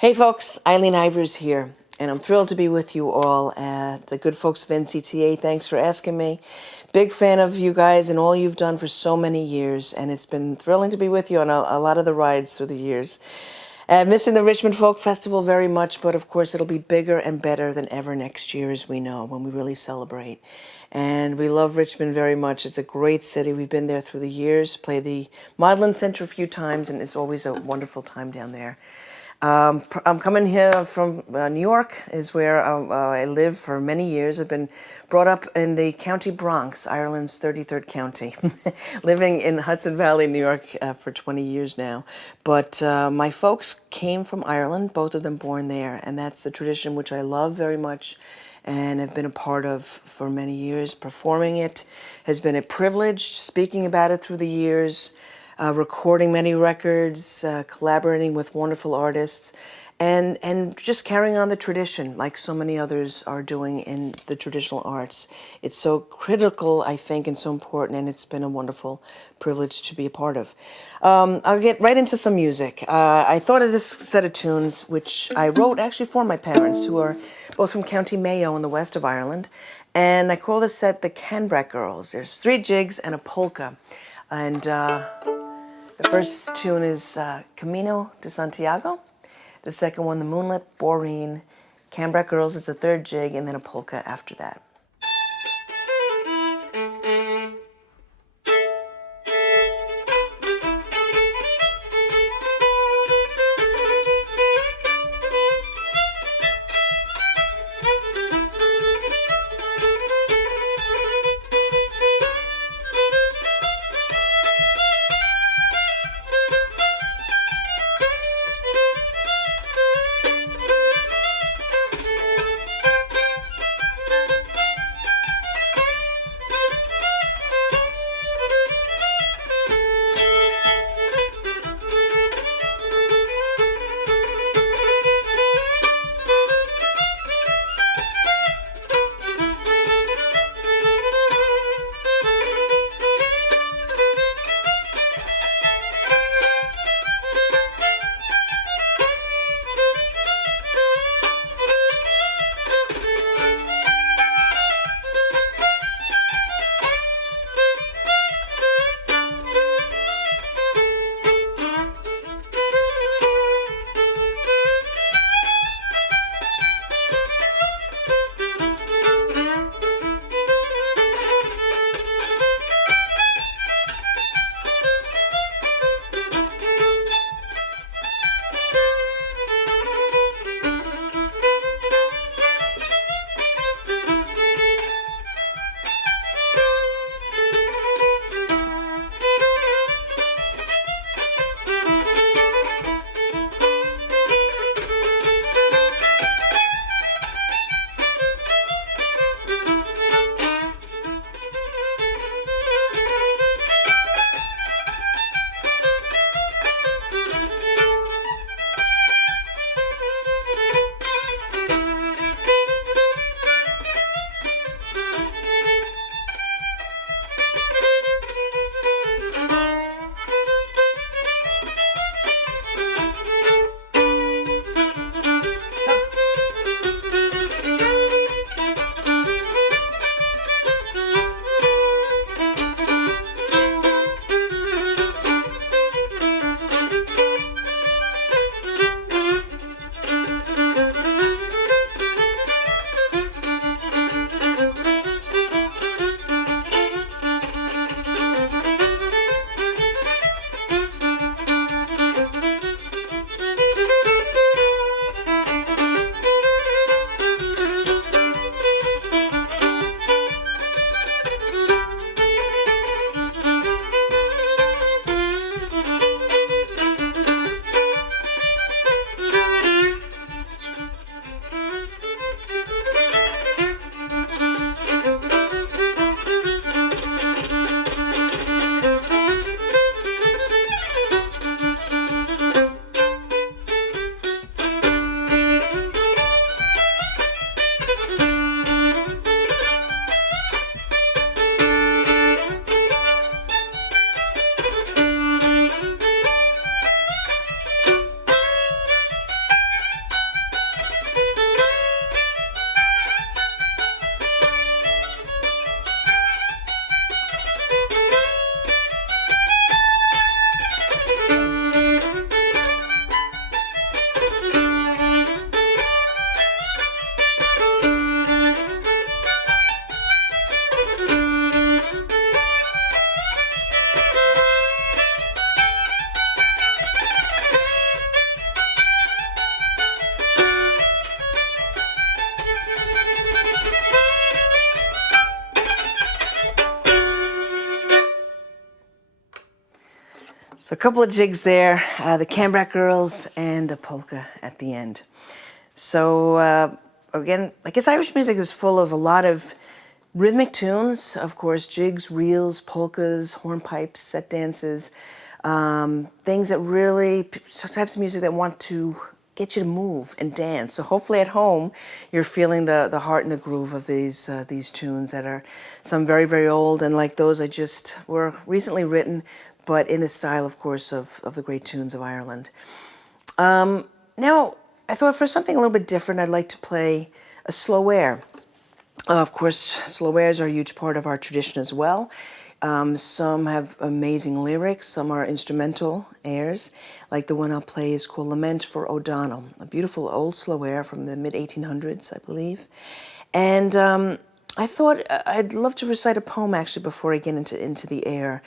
Hey folks, Eileen Ivers here, and I'm thrilled to be with you all at the good folks of NCTA. Thanks for asking me. Big fan of you guys and all you've done for so many years, and it's been thrilling to be with you on a lot of the rides through the years. Missing the Richmond Folk Festival very much, but of course it'll be bigger and better than ever next year, as we know, when we really celebrate. And we love Richmond very much. It's a great city. We've been there through the years, played the Maudlin Center a few times, and it's always a wonderful time down there. I'm coming here from New York, is where I live for many years. I've been brought up in the county Bronx, Ireland's 33rd county, living in Hudson Valley, New York for 20 years now. But my folks came from Ireland, both of them born there, and that's a tradition which I love very much and have been a part of for many years. Performing it has been a privilege, speaking about it through the years, recording many records, collaborating with wonderful artists, and just carrying on the tradition like so many others are doing in the traditional arts. It's so critical, I think, and so important, and it's been a wonderful privilege to be a part of. I'll get right into some music. I thought of this set of tunes, which I wrote actually for my parents, who are both from County Mayo in the west of Ireland, and I call this set the Canbrack Girls. There's 3 jigs and a polka, and the first tune is Camino de Santiago. The second one, The Moonlit Boreen. Canbrack Girls is the 3rd jig, and then a polka after that. So a couple of jigs there, the Cambrac Girls and a polka at the end. So again, I guess Irish music is full of a lot of rhythmic tunes, of course, jigs, reels, polkas, hornpipes, set dances, things that really, types of music that want to get you to move and dance. So hopefully at home, you're feeling the heart and the groove of these tunes that are some very, very old, and like those I just were recently written, but in the style, of course, of the great tunes of Ireland. Now, I thought for something a little bit different, I'd like to play a slow air. Of course, slow airs are a huge part of our tradition as well. Some have amazing lyrics, some are instrumental airs, like the one I'll play is called Lament for O'Donnell, a beautiful old slow air from the mid-1800s, I believe. And I thought I'd love to recite a poem actually before I get into the air,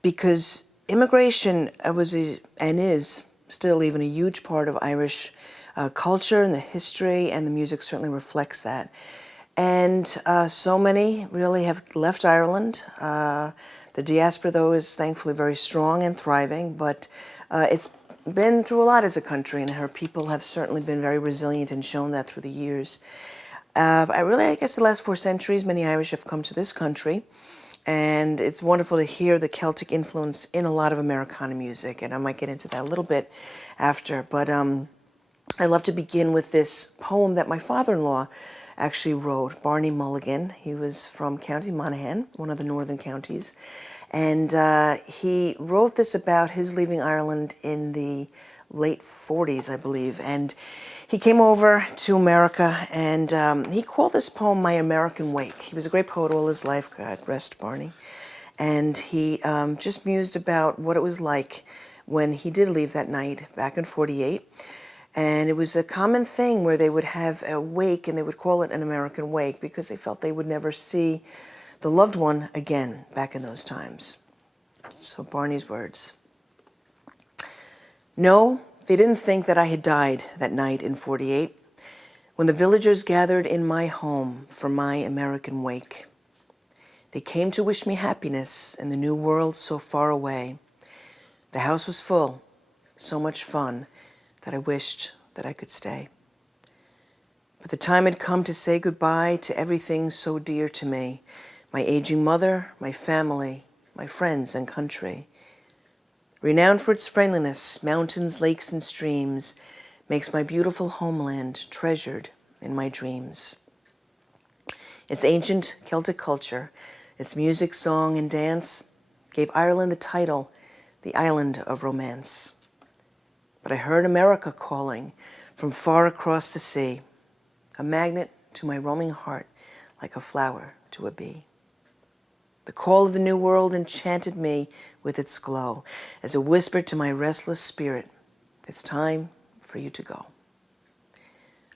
because immigration and is still even a huge part of Irish culture and the history, and the music certainly reflects that. And so many really have left Ireland. The diaspora, though, is thankfully very strong and thriving, but it's been through a lot as a country, and her people have certainly been very resilient and shown that through the years. I guess the last 4 centuries, many Irish have come to this country, and it's wonderful to hear the Celtic influence in a lot of Americana music, and I might get into that a little bit after. But I love to begin with this poem that my father-in-law actually wrote, Barney Mulligan. He was from County Monaghan, one of the northern counties, and he wrote this about his leaving Ireland in the late 40s, I believe, and he came over to America, and he called this poem My American Wake. He was a great poet all his life, God rest Barney, and he just mused about what it was like when he did leave that night back in 48. And it was a common thing where they would have a wake, and they would call it an American wake because they felt they would never see the loved one again back in those times. So Barney's words. No, they didn't think that I had died that night in 48, when the villagers gathered in my home for my American wake. They came to wish me happiness in the new world so far away. The house was full, so much fun, that I wished that I could stay. But the time had come to say goodbye to everything so dear to me, my aging mother, my family, my friends and country. Renowned for its friendliness, mountains, lakes, and streams, makes my beautiful homeland treasured in my dreams. Its ancient Celtic culture, its music, song, and dance gave Ireland the title, the Island of Romance. But I heard America calling from far across the sea, a magnet to my roaming heart like a flower to a bee. The call of the new world enchanted me with its glow as it whispered to my restless spirit, it's time for you to go.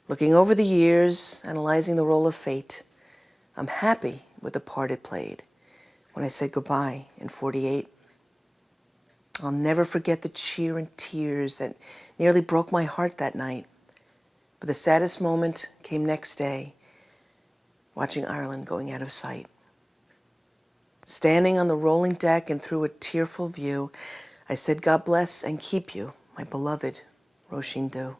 Looking over the years, analyzing the role of fate, I'm happy with the part it played when I said goodbye in 48. I'll never forget the cheer and tears that nearly broke my heart that night. But the saddest moment came next day, watching Ireland going out of sight. Standing on the rolling deck and through a tearful view, I said, God bless and keep you, my beloved Roisin Dhu.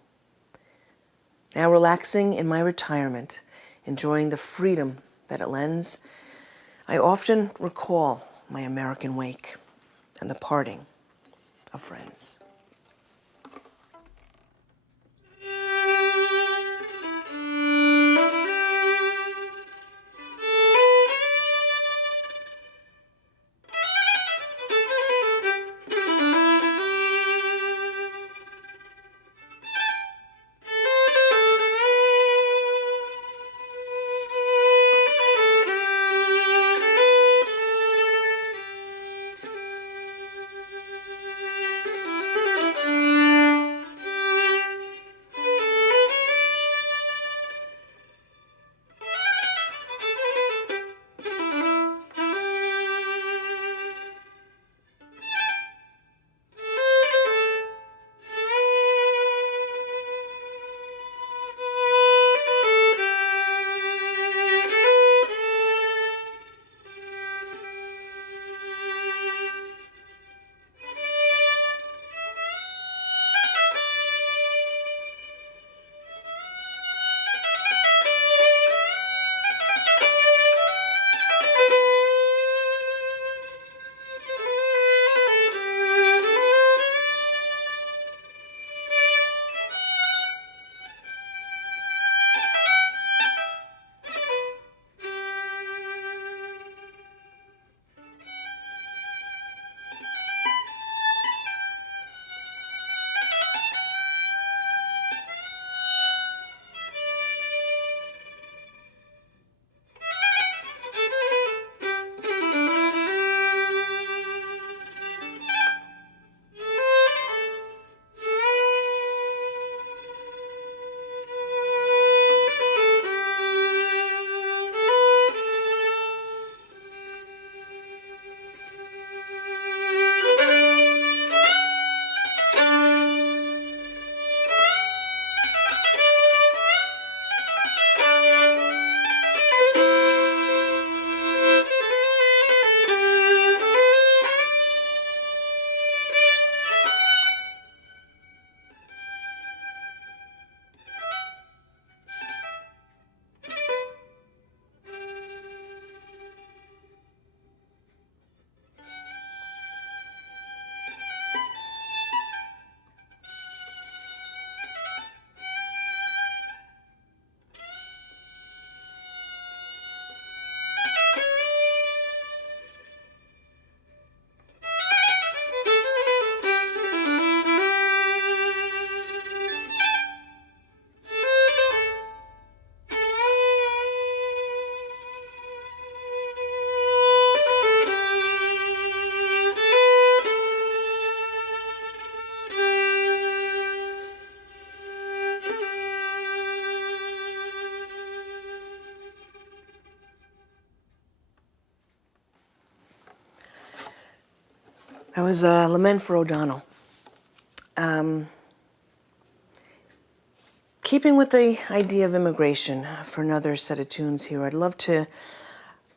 Now relaxing in my retirement, enjoying the freedom that it lends, I often recall my American wake and the parting of friends. was a Lament for O'Donnell. Keeping with the idea of immigration for another set of tunes here, I'd love to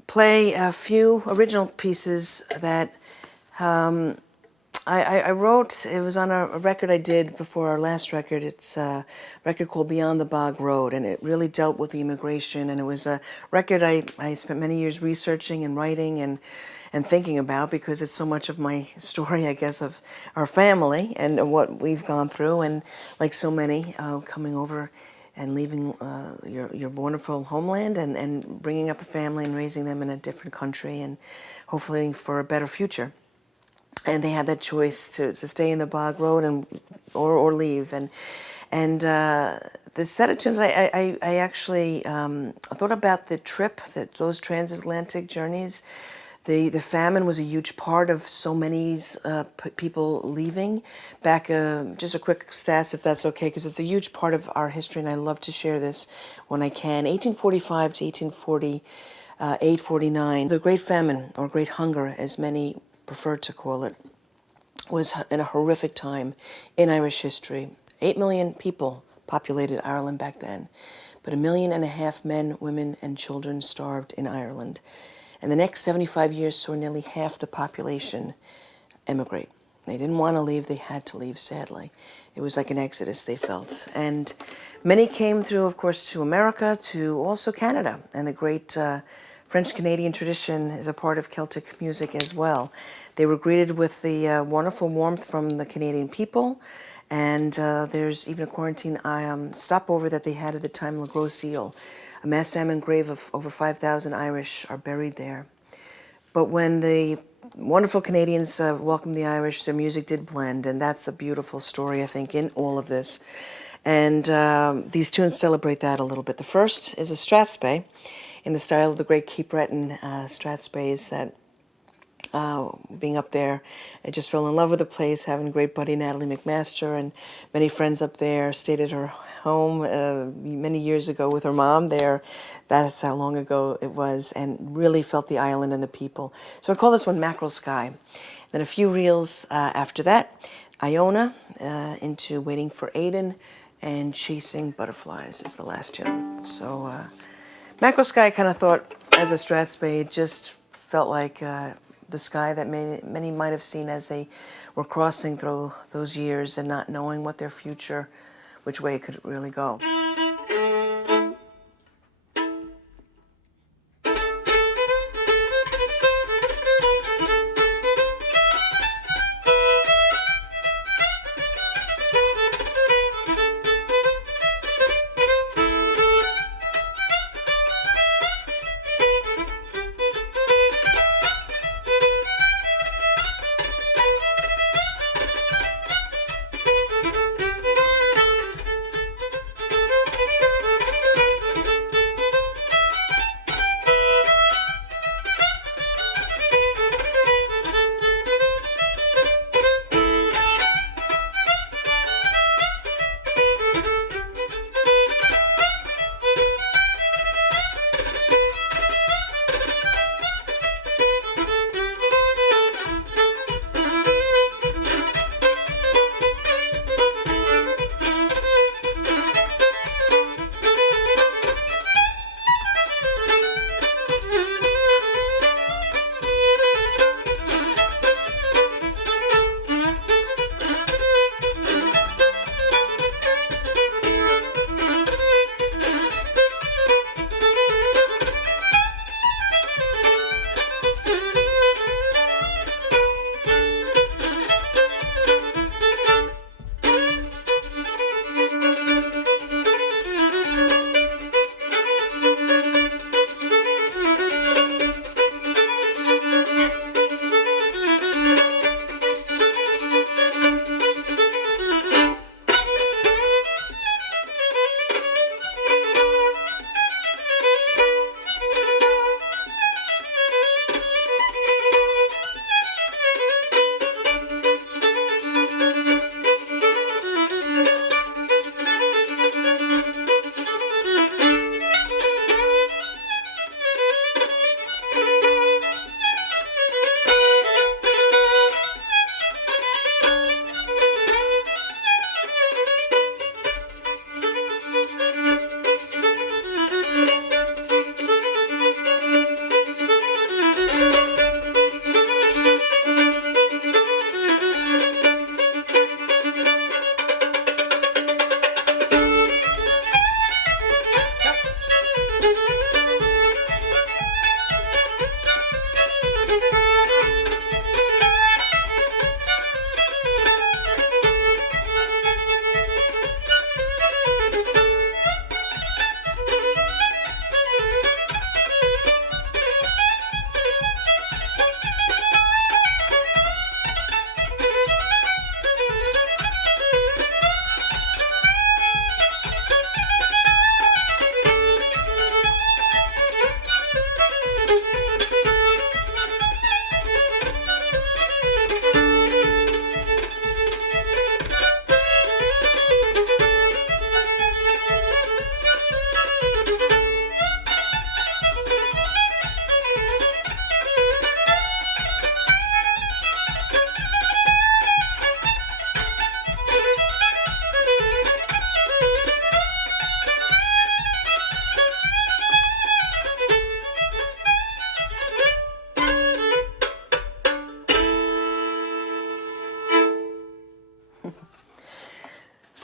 play a few original pieces that I wrote. It was on a record I did before our last record. It's a record called Beyond the Bog Road, and it really dealt with the immigration, and it was a record I spent many years researching and writing and thinking about, because it's so much of my story, I guess, of our family and what we've gone through, and like so many, coming over and leaving your wonderful homeland and bringing up a family and raising them in a different country, and hopefully for a better future. And they had that choice to stay in the Bog Road or leave. And the set of tunes, I actually thought about the trip, those transatlantic journeys. The famine was a huge part of so many people leaving. Back, just a quick stats, if that's okay, because it's a huge part of our history, and I love to share this when I can. 1845 to 1848, 49, the Great Famine, or Great Hunger, as many prefer to call it, was in a horrific time in Irish history. 8 million people populated Ireland back then, but 1.5 million men, women, and children starved in Ireland. And the next 75 years saw nearly half the population emigrate. They didn't want to leave, they had to leave, sadly. It was like an exodus, they felt. And many came through, of course, to America, to also Canada. And the great French-Canadian tradition is a part of Celtic music as well. They were greeted with the wonderful warmth from the Canadian people. And there's even a quarantine stopover that they had at the time, Le Gros Seal. A mass famine grave of over 5,000 Irish are buried there. But when the wonderful Canadians welcomed the Irish, their music did blend, and that's a beautiful story, I think, in all of this. And these tunes celebrate that a little bit. The first is a strathspey, in the style of the great Cape Breton strathspeys that, being up there, I just fell in love with the place, having a great buddy, Natalie McMaster, and many friends up there. Stayed at her home many years ago with her mom there. That's how long ago it was, and really felt the island and the people. So I call this one Mackerel Sky. Then a few reels after that, Iona, into Waiting for Aiden, and Chasing Butterflies is the last tune. So Mackerel Sky, I kind of thought, as a strathspey, it just felt like the sky that many might have seen as they were crossing through those years and not knowing what their future, which way it could really go.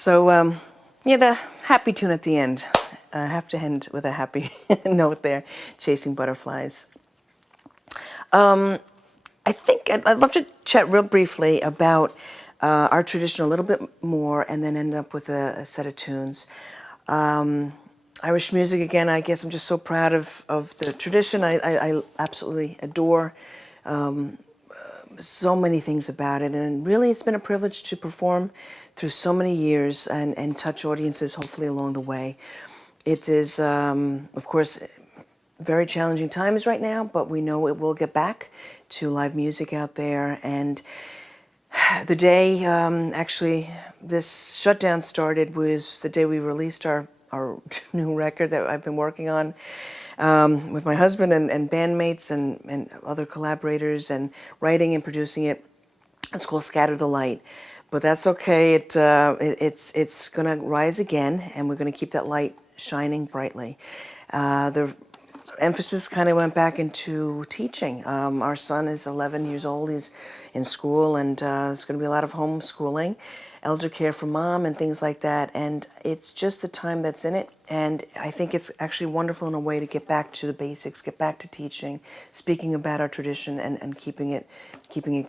So, yeah, the happy tune at the end. I have to end with a happy note there, Chasing Butterflies. I think I'd love to chat real briefly about our tradition a little bit more and then end up with a set of tunes. Irish music, again, I guess I'm just so proud of the tradition. I absolutely adore so many things about it. And really, it's been a privilege to perform through so many years and touch audiences, hopefully, along the way. It is, of course, very challenging times right now, but we know it will get back to live music out there. And the day, actually, this shutdown started was the day we released our new record that I've been working on with my husband and bandmates and other collaborators and writing and producing it. It's called Scatter the Light. But that's okay. It's going to rise again, and we're going to keep that light shining brightly. The emphasis kind of went back into teaching. Our son is 11 years old. He's in school, and there's going to be a lot of homeschooling, elder care for mom, and things like that. And it's just the time that's in it. And I think it's actually wonderful in a way to get back to the basics, get back to teaching, speaking about our tradition, and keeping it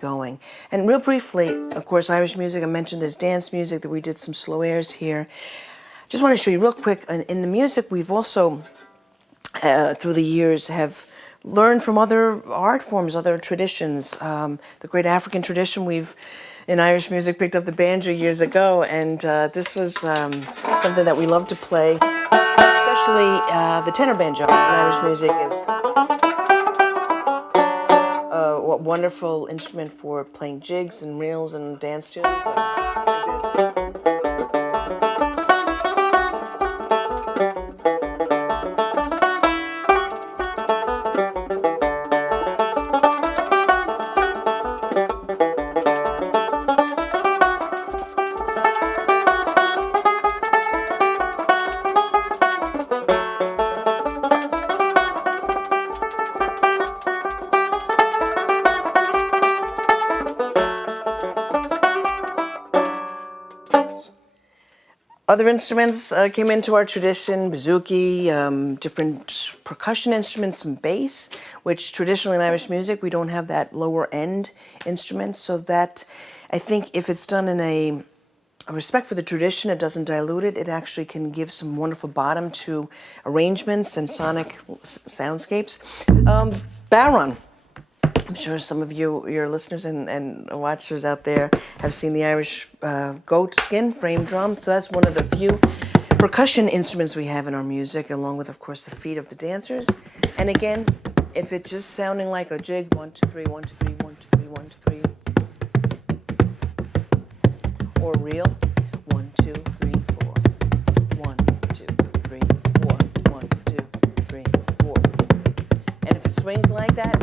going. And real briefly, of course, Irish music. I mentioned there's dance music that we did some slow airs here. Just want to show you real quick. In the music, we've also through the years have learned from other art forms, other traditions. The great African tradition, we've in Irish music picked up the banjo years ago, and this was something that we love to play, especially the tenor banjo in Irish music is a wonderful instrument for playing jigs and reels and dance tunes. Like this. Other instruments came into our tradition, bouzouki, different percussion instruments, some bass, which traditionally in Irish music, we don't have that lower end instrument. So that, I think if it's done in a respect for the tradition, it doesn't dilute it. It actually can give some wonderful bottom to arrangements and sonic soundscapes. Baron. I'm sure some of you, your listeners and watchers out there, have seen the Irish goat skin frame drum. So that's one of the few percussion instruments we have in our music, along with, of course, the feet of the dancers. And again, if it's just sounding like a jig, 1, 2, 3, 1, 2, 3, 1, 2, 3, 1, 2, 3, or reel, 1, 2, 3, 4, 1, 2, 3, 4, 1, 2, 3, 4. And if it swings like that,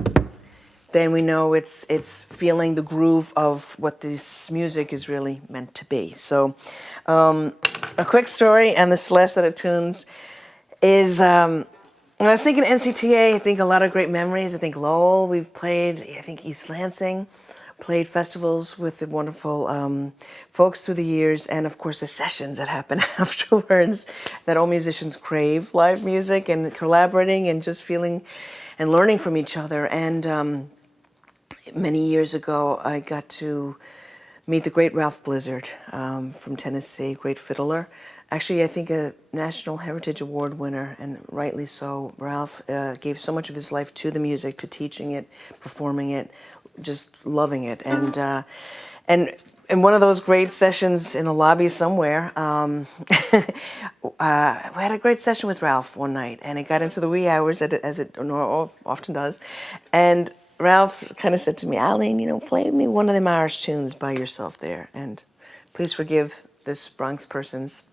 then we know it's feeling the groove of what this music is really meant to be. So a quick story, and this last set of tunes is, when I was thinking NCTA, I think a lot of great memories. I think Lowell, we've played, I think East Lansing, played festivals with the wonderful folks through the years, and of course the sessions that happen afterwards that all musicians crave, live music and collaborating and just feeling and learning from each other. And many years ago, I got to meet the great Ralph Blizzard from Tennessee, great fiddler. Actually, I think a National Heritage Award winner, and rightly so. Ralph gave so much of his life to the music, to teaching it, performing it, just loving it. And in one of those great sessions in a lobby somewhere, we had a great session with Ralph one night, and it got into the wee hours, as it often does. And Ralph kind of said to me, Eileen, play me one of them Irish tunes by yourself there. And please forgive this Bronx person's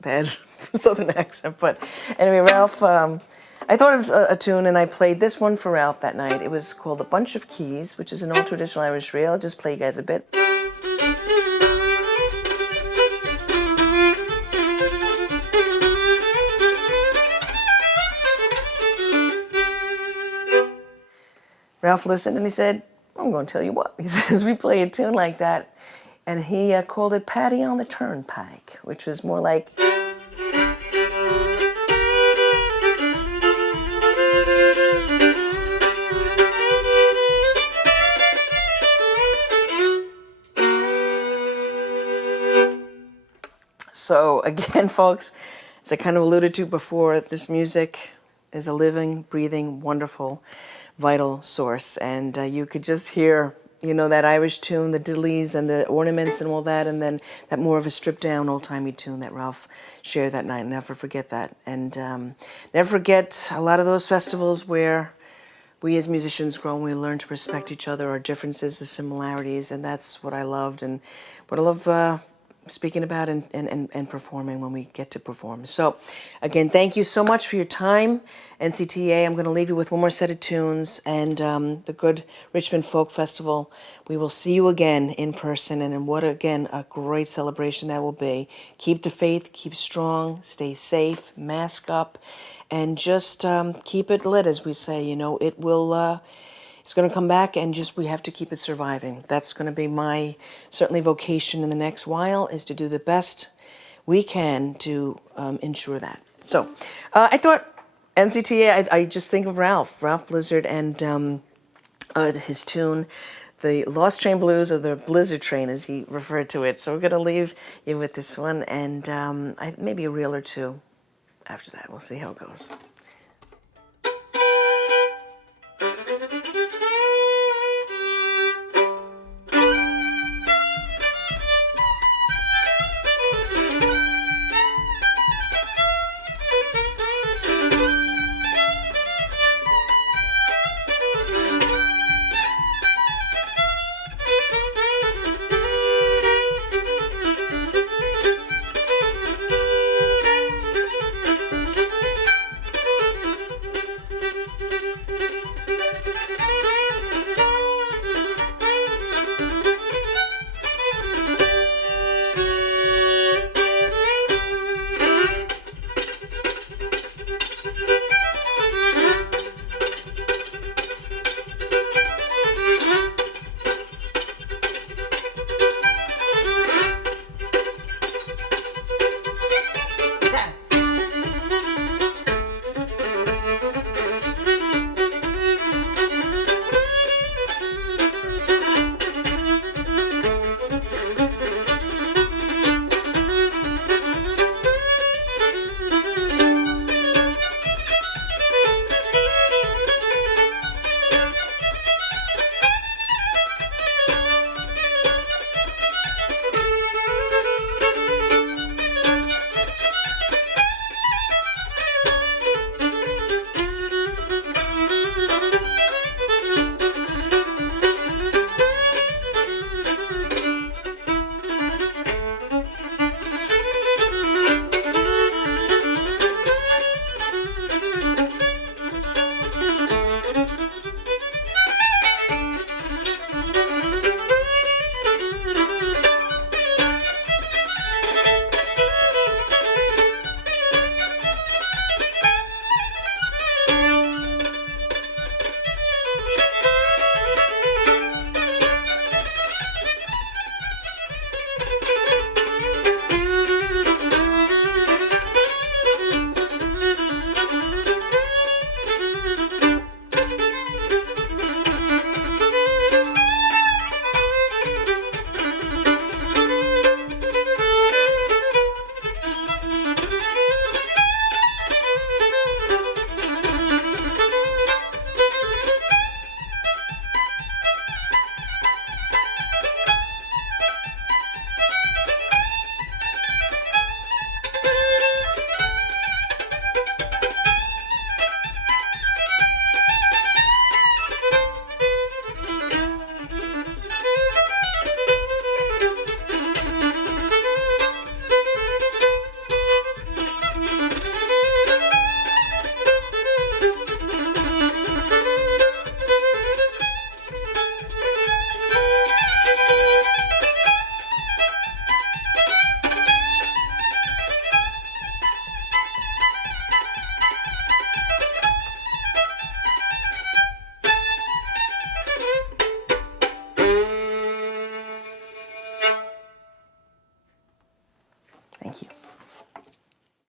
bad southern accent. But anyway, Ralph, I thought of a tune, and I played this one for Ralph that night. It was called A Bunch of Keys, which is an old traditional Irish reel. I'll just play you guys a bit. Ralph listened and he said, I'm going to tell you what. He says, we play a tune like that, And he called it Patty on the Turnpike, which was more like... So again, folks, as I kind of alluded to before, this music is a living, breathing, wonderful, vital source. And you could just hear, you know, that Irish tune, the diddlies and the ornaments and all that, and then that more of a stripped-down, old-timey tune that Ralph shared that night. Never forget that. And never forget a lot of those festivals where we as musicians grow and we learn to respect each other, our differences, the similarities, and that's what I loved and what I love speaking about and performing when we get to perform. So, again, thank you so much for your time, NCTA. I'm going to leave you with one more set of tunes and the good Richmond Folk Festival. We will see you again in person, and what, again, a great celebration that will be. Keep the faith, keep strong, stay safe, mask up, and just keep it lit, as we say. You know, it will... it's going to come back, and just we have to keep it surviving. That's going to be my, certainly, vocation in the next while, is to do the best we can to ensure that. So I thought NCTA, I just think of Ralph Blizzard, and his tune, the Lost Train Blues, or the Blizzard Train, as he referred to it. So we're going to leave you with this one, and maybe a reel or two after that. We'll see how it goes.